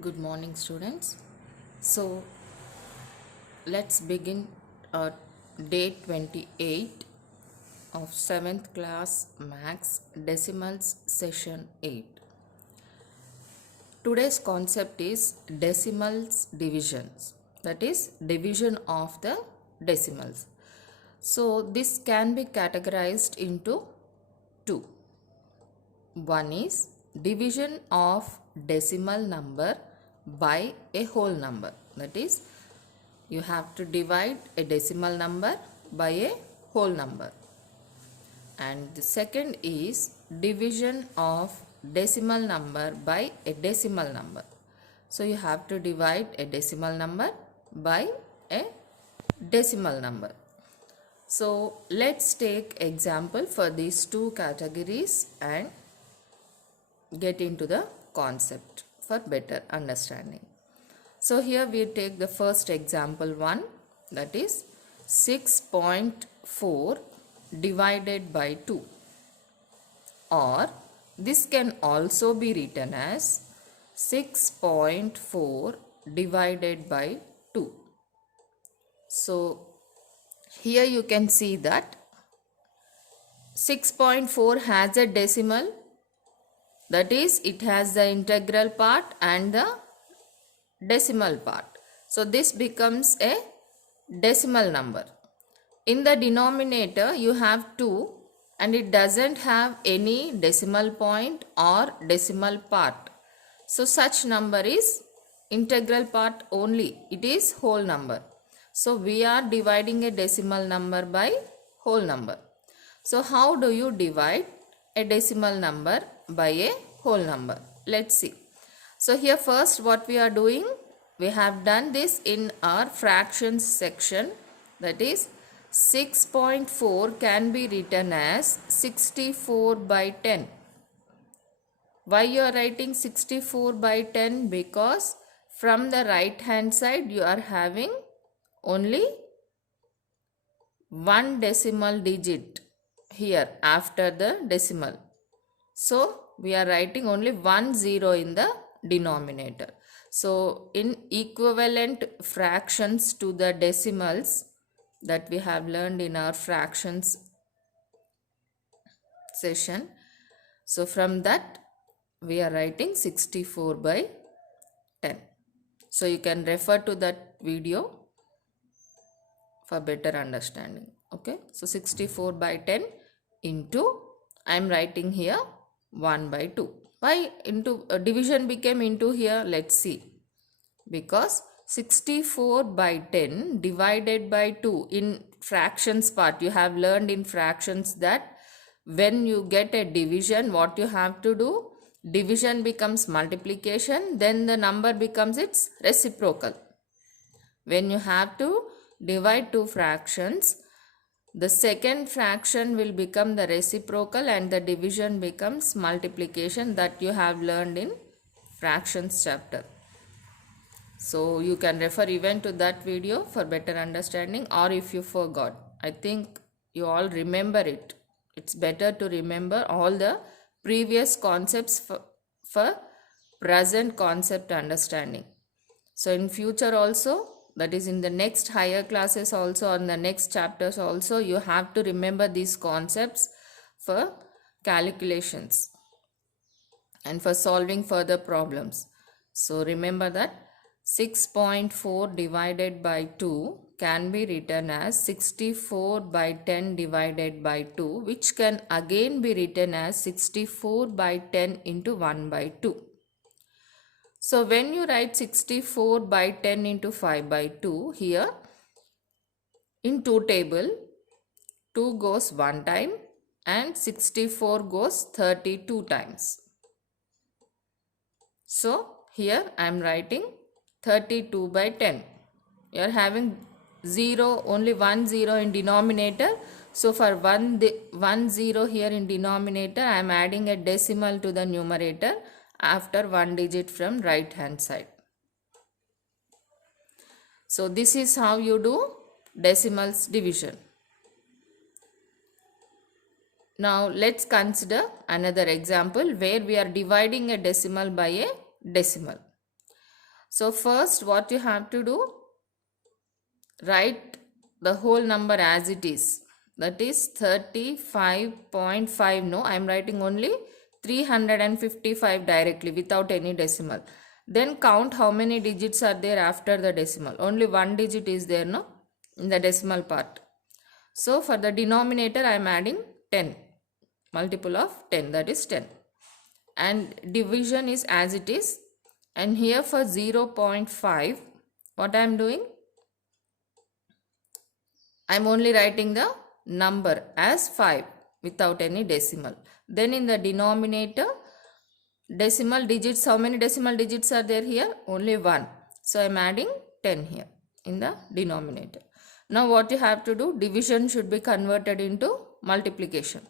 Good morning, students. So, let's begin day 28 of 7th class Max Decimals Session 8. Today's concept is decimals divisions, that is, division of the decimals. So, this can be categorized into two. One is division of decimal number by a whole number, that is, you have to divide a decimal number by a whole number. And the second is division of decimal number by a decimal number. So you have to divide a decimal number by a decimal number. So let's take example for these two categories and get into the concept for better understanding. So here we take the first example 1, that is 6.4 divided by 2, or this can also be written as 6.4 divided by 2. So here you can see that 6.4 has a decimal, that is, it has the integral part and the decimal part. So this becomes a decimal number. In the denominator you have 2 and it doesn't have any decimal point or decimal part. So such number is integral part only. It is whole number. So we are dividing a decimal number by whole number. So how do you divide a decimal number by a whole number? Let's see. So here first what we are doing, we have done this in our fractions section, that is 6.4 can be written as 64 by 10. Why you are writing 64 by 10? Because from the right hand side you are having only one decimal digit here after the decimal. So we are writing only 1 0 in the denominator. So in equivalent fractions to the decimals that we have learned in our fractions session, so from that we are writing 64 by 10. So you can refer to that video for better understanding. Okay, so 64 by 10 into, I am writing here 1 by 2. Why into division became into here? Let's see. Because 64 by 10 divided by 2 in fractions part, you have learned in fractions that when you get a division, what you have to do? Division becomes multiplication, then the number becomes its reciprocal. When you have to divide two fractions, the second fraction will become the reciprocal and the division becomes multiplication, that you have learned in fractions chapter. So you can refer even to that video for better understanding, or if you forgot, I think you all remember it. It's better to remember all the previous concepts for present concept understanding. So in future also, that is in the next higher classes also, on the next chapters also, you have to remember these concepts for calculations and for solving further problems. So remember that 6.4 divided by 2 can be written as 64 by 10 divided by 2, which can again be written as 64 by 10 into 1 by 2. So when you write 64 by 10 into 5 by 2, here in 2 table, 2 goes 1 time and 64 goes 32 times. So here I am writing 32 by 10. You are having 0, only 1 0 in denominator. So for 1 0 here in denominator, I am adding a decimal to the numerator after one digit from right hand side. So this is how you do decimals division. Now let's consider another example where we are dividing a decimal by a decimal. So first what you have to do, write the whole number as it is. That is 35.5. No, I am writing only 355 directly without any decimal. Then count how many digits are there after the decimal. Only one digit is there, no, in the decimal part. So for the denominator I am adding 10, multiple of 10, that is 10. And division is as it is. And here for 0.5, what I am doing? I am only writing the number as 5 without any decimal. Then in the denominator, decimal digits, how many decimal digits are there here? Only 1. So I am adding 10 here in the denominator. Now what you have to do, division should be converted into multiplication.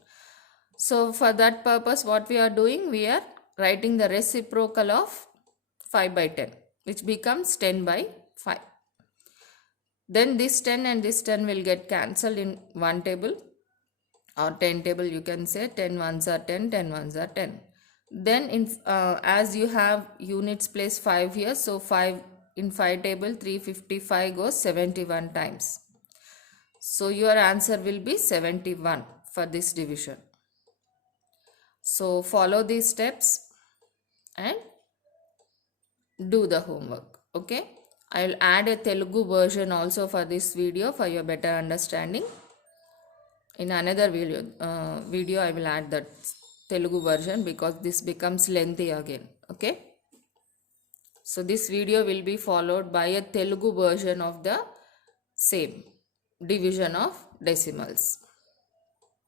So for that purpose what we are doing, we are writing the reciprocal of 5 by 10, which becomes 10 by 5. Then this 10 and this 10 will get cancelled in one table or 10 table, you can say 10 ones are 10, 10 ones are 10. Then in as you have units place 5 here, so 5 in 5 table 355 goes 71 times. So your answer will be 71 for this division. So follow these steps and do the homework. Okay, I will add a Telugu version also for this video for your better understanding. In another video I will add that Telugu version because this becomes lengthy again. Okay, so this video will be followed by a Telugu version of the same division of decimals.